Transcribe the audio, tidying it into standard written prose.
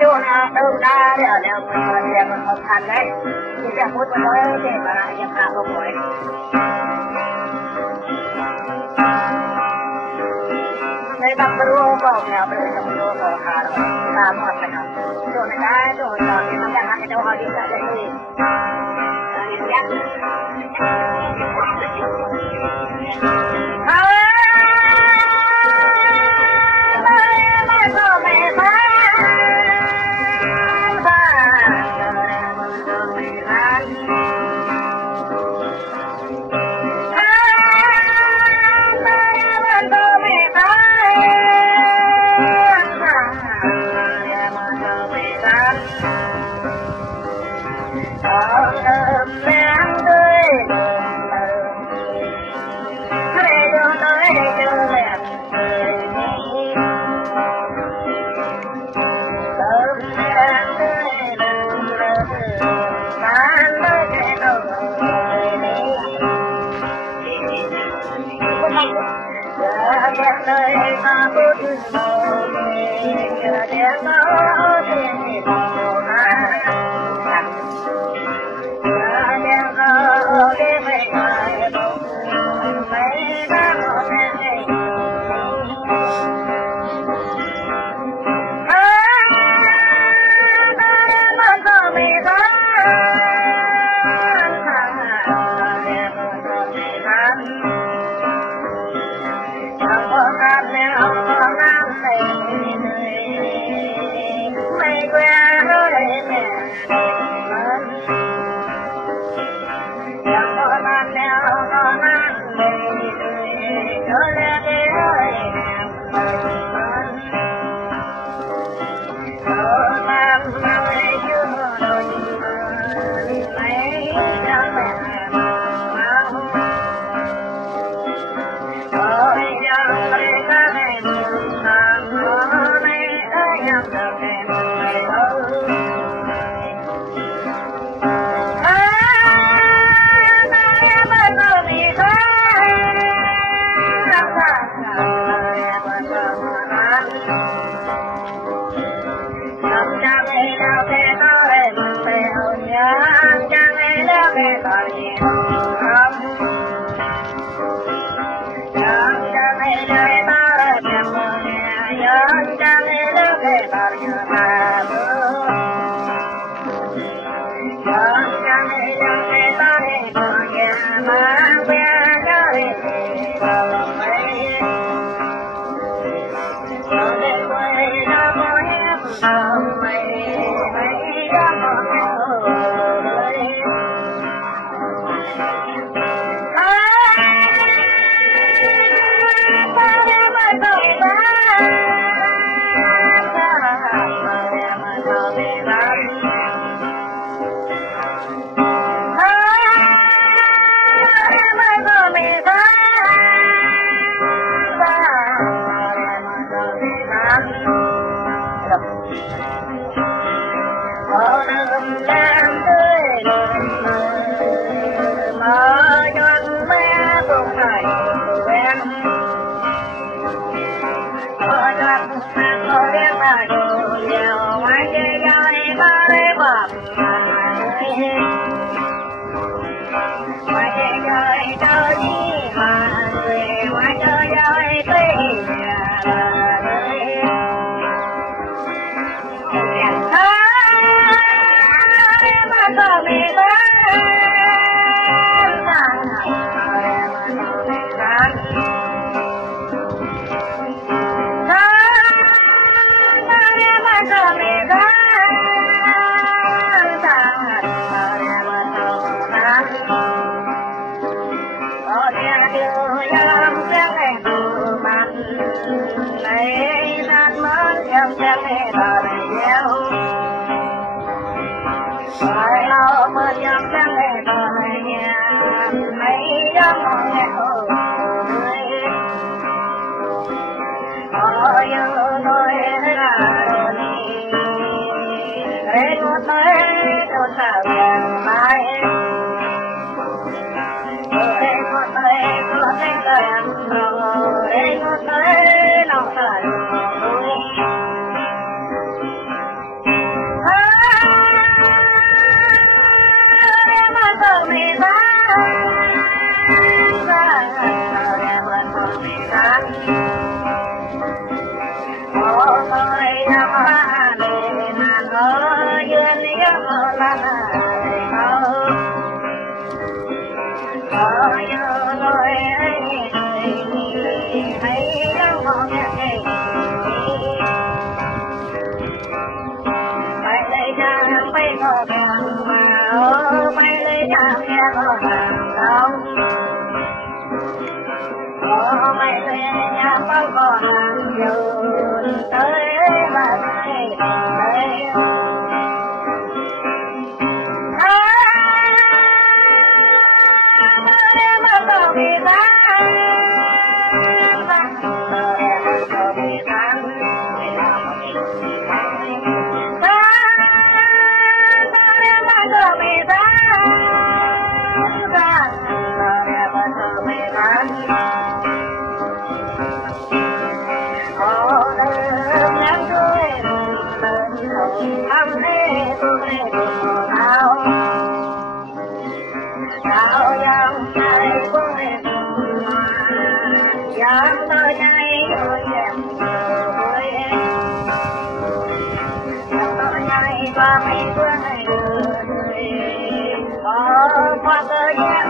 chỗ nào đâu ra để đeo một thành đấy thì sẽ phút một nói để mà lại nhập cả một buổi đây bắt đầu vào nhà bây giờ bắt đầu vào hà rồi làm hoạt động chỗ này cái chỗ nào thì nó đang cái chỗ họ đi ra đây đi Hãy subscribe cho kênh Ghiền Mì Gõ để không bỏ lỡ những video hấp dẫn. ngon nghe nghe mày lấy cha mày có hàng mà mày lấy cha nghe có hàng đâu mày lấy nhà bao có hàng nhiều tới mà tới Hãy subscribe cho kênh Ghiền Mì Gõ để không bỏ lỡ những video hấp dẫn.